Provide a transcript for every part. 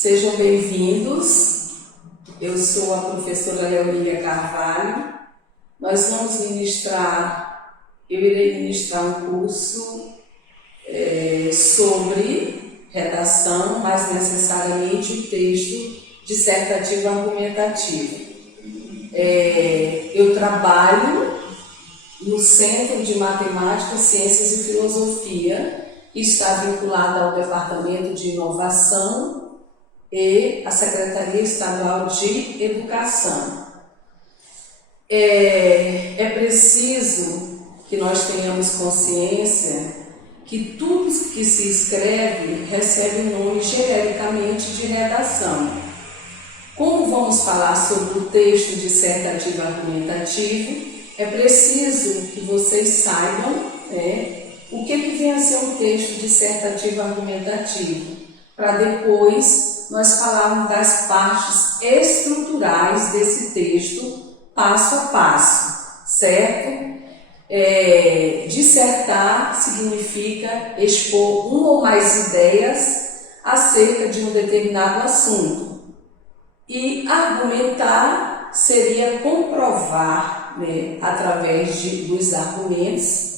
Sejam bem-vindos. Eu sou a professora Leonília Carvalho. Eu irei ministrar um curso sobre redação, mais necessariamente o texto dissertativo argumentativo. Eu trabalho no Centro de Matemática, Ciências e Filosofia, que está vinculado ao Departamento de Inovação e à Secretaria Estadual de Educação. É preciso que nós tenhamos consciência que tudo que se escreve recebe o nome genericamente de redação. Como vamos falar sobre o texto dissertativo argumentativo, é preciso que vocês saibam o que vem a ser um texto dissertativo argumentativo, para depois nós falarmos das partes estruturais desse texto, passo a passo, certo? Dissertar significa expor uma ou mais ideias acerca de um determinado assunto. E argumentar seria comprovar, através dos argumentos,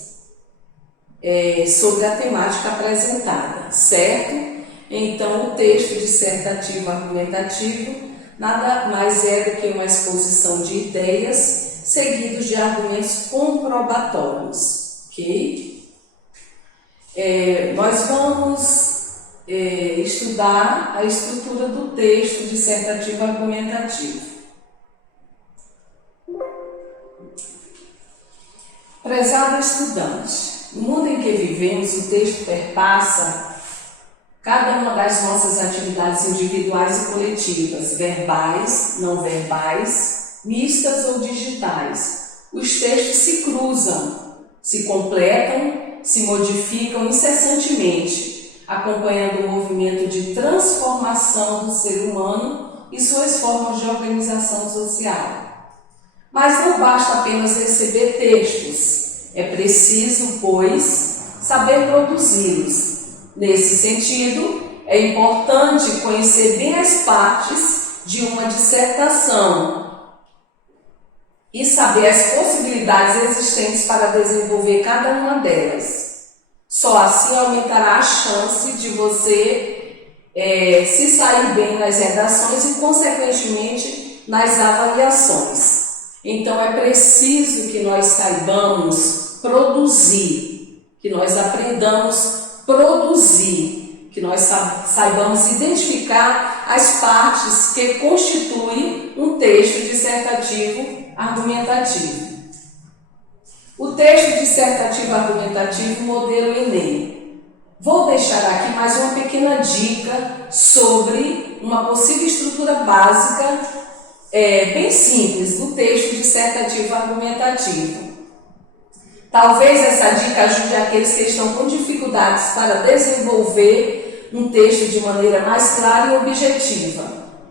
sobre a temática apresentada, certo? Então, o texto dissertativo argumentativo nada mais é do que uma exposição de ideias seguidos de argumentos comprobatórios, ok? Nós vamos estudar a estrutura do texto dissertativo argumentativo. Prezado estudante, no mundo em que vivemos, o texto perpassa cada uma das nossas atividades individuais e coletivas, verbais, não verbais, mistas ou digitais. Os textos se cruzam, se completam, se modificam incessantemente, acompanhando o movimento de transformação do ser humano e suas formas de organização social. Mas não basta apenas receber textos, é preciso, pois, saber produzi-los. Nesse sentido, é importante conhecer bem as partes de uma dissertação e saber as possibilidades existentes para desenvolver cada uma delas. Só assim aumentará a chance de você se sair bem nas redações e, consequentemente, nas avaliações. Então, é preciso que nós saibamos produzir, que nós aprendamos produzir, que nós saibamos identificar as partes que constituem um texto dissertativo argumentativo. O texto dissertativo argumentativo modelo Enem. Vou deixar aqui mais uma pequena dica sobre uma possível estrutura básica, bem simples, do texto dissertativo argumentativo. Talvez essa dica ajude aqueles que estão com dificuldades para desenvolver um texto de maneira mais clara e objetiva.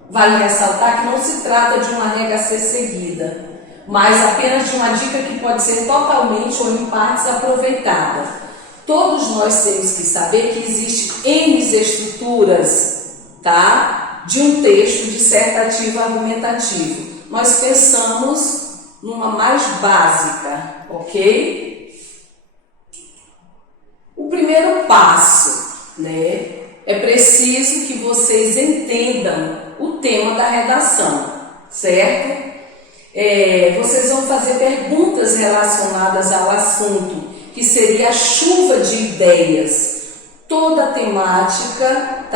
Vale ressaltar que não se trata de uma regra a ser seguida, mas apenas de uma dica que pode ser totalmente ou em partes aproveitada. Todos nós temos que saber que existem N estruturas, de um texto dissertativo argumentativo. Nós pensamos numa mais básica, ok? O primeiro passo, é preciso que vocês entendam o tema da redação, certo? Vocês vão fazer perguntas relacionadas ao assunto, que seria a chuva de ideias. Toda a temática,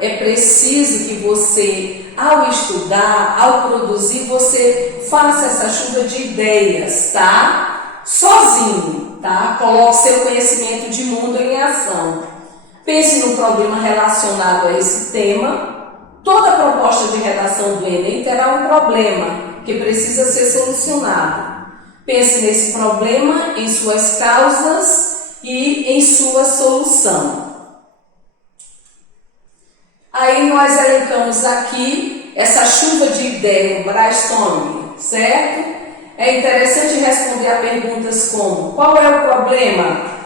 é preciso que você, ao estudar, ao produzir, você faça essa chuva de ideias, sozinho, Coloque seu conhecimento de mundo em ação. Pense no problema relacionado a esse tema. Toda proposta de redação do Enem terá um problema que precisa ser solucionado. Pense nesse problema, em suas causas e em sua solução. Aí nós elencamos aqui essa chuva de ideias, o brainstorming, certo? É interessante responder a perguntas como: qual é o problema?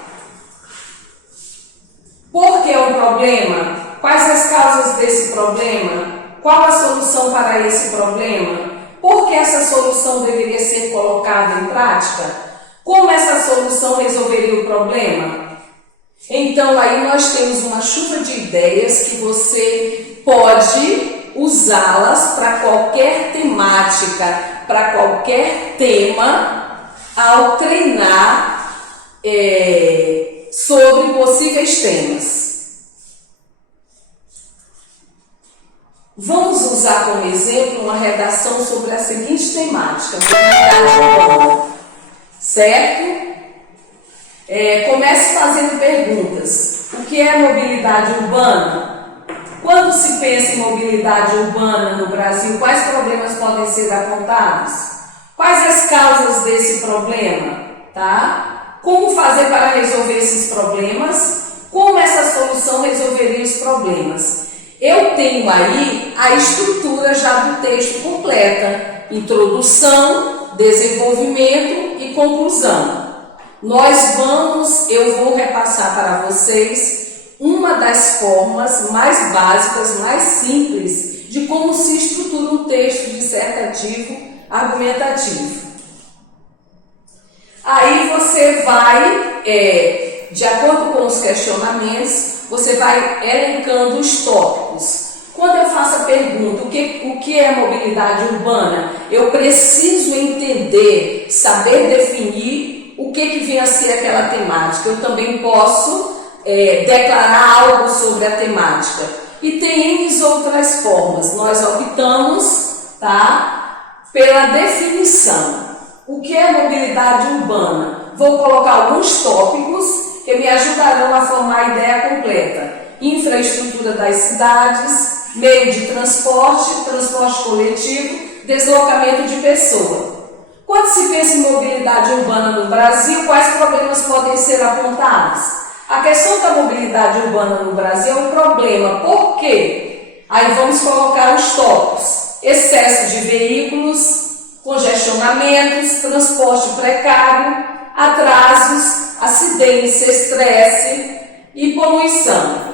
Por que é um problema? Quais as causas desse problema? Qual a solução para esse problema? Por que essa solução deveria ser colocada em prática? Como essa solução resolveria o problema? Então, aí nós temos uma chuva de ideias que você pode usá-las para qualquer temática, para qualquer tema, ao treinar sobre possíveis temas. Vamos usar como exemplo uma redação sobre a seguinte temática, mobilidade urbana, certo? Comece fazendo perguntas. O que é mobilidade urbana? Quando se pensa em mobilidade urbana no Brasil, quais problemas podem ser apontados? Quais as causas desse problema? Tá? Como fazer para resolver esses problemas? Como essa solução resolveria os problemas? Eu tenho aí a estrutura já do texto completa, introdução, desenvolvimento e conclusão. Eu vou repassar para vocês uma das formas mais básicas, mais simples, de como se estrutura um texto dissertativo argumentativo. Aí você vai, de acordo com os questionamentos, você vai elencando os tópicos. Quando eu faço a pergunta, o que é mobilidade urbana? Eu preciso entender, saber definir o que vem a ser aquela temática. Eu também posso declarar algo sobre a temática. E tem N outras formas. Nós optamos, tá, pela definição. O que é mobilidade urbana? Vou colocar alguns tópicos que me ajudarão a formar a ideia completa. Infraestrutura das cidades, meio de transporte, transporte coletivo, deslocamento de pessoa. Quando se pensa em mobilidade urbana no Brasil, quais problemas podem ser apontados? A questão da mobilidade urbana no Brasil é um problema. Por quê? Aí vamos colocar os tópicos. Excesso de veículos, congestionamentos, transporte precário, atrasos, acidentes, estresse e poluição.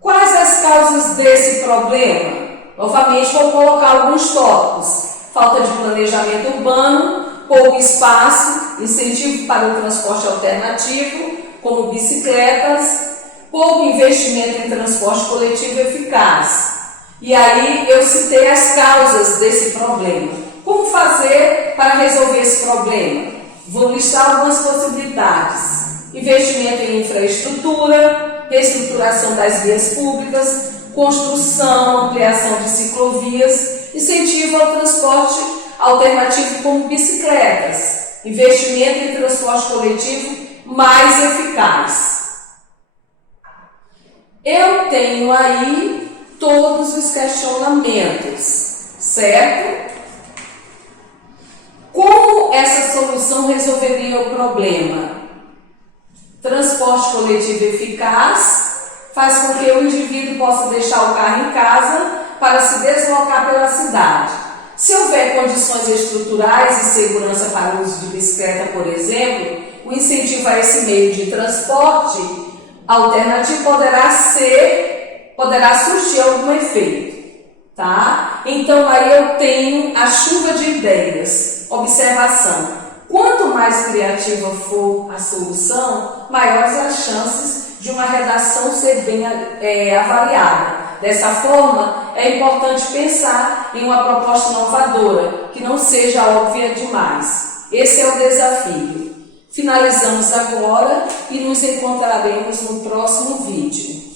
Quais as causas desse problema? Novamente vou colocar alguns tópicos. Falta de planejamento urbano, pouco espaço, incentivo para o transporte alternativo, como bicicletas, pouco investimento em transporte coletivo eficaz. E aí eu citei as causas desse problema. Como fazer para resolver esse problema? Vou listar algumas possibilidades. Investimento em infraestrutura, reestruturação das vias públicas, construção, ampliação de ciclovias, incentivo ao transporte alternativo como bicicletas, investimento em transporte coletivo mais eficaz. Eu tenho aí todos os questionamentos, certo? Como essa solução resolveria o problema? Transporte coletivo eficaz faz com que o indivíduo possa deixar o carro em casa para se deslocar pela cidade. Se houver condições estruturais e segurança para o uso de bicicleta, por exemplo, o incentivo a esse meio de transporte alternativo poderá surtir algum efeito, tá? Então aí eu tenho a chuva de ideias. Observação: quanto mais criativa for a solução, maiores as chances de uma redação ser bem avaliada. Dessa forma, é importante pensar em uma proposta inovadora, que não seja óbvia demais. Esse é o desafio. Finalizamos agora e nos encontraremos no próximo vídeo.